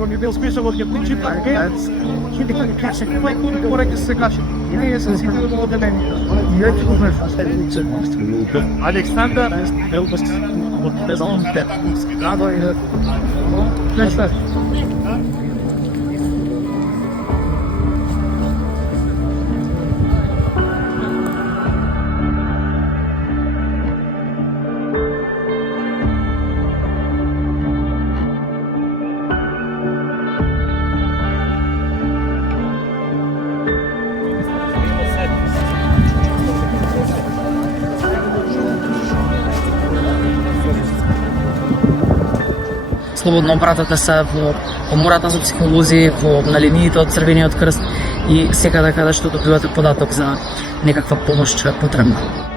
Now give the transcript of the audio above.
when you build special with your picture, she can catch it. Wait, what I just catch it. Yes, it's in the world of Alexander help us with his own step. That's that. Слободно обратете се во комората за психолози, на линиите од Црвениот крст и секаде каде што добивате податок за некаква помош што е потребна.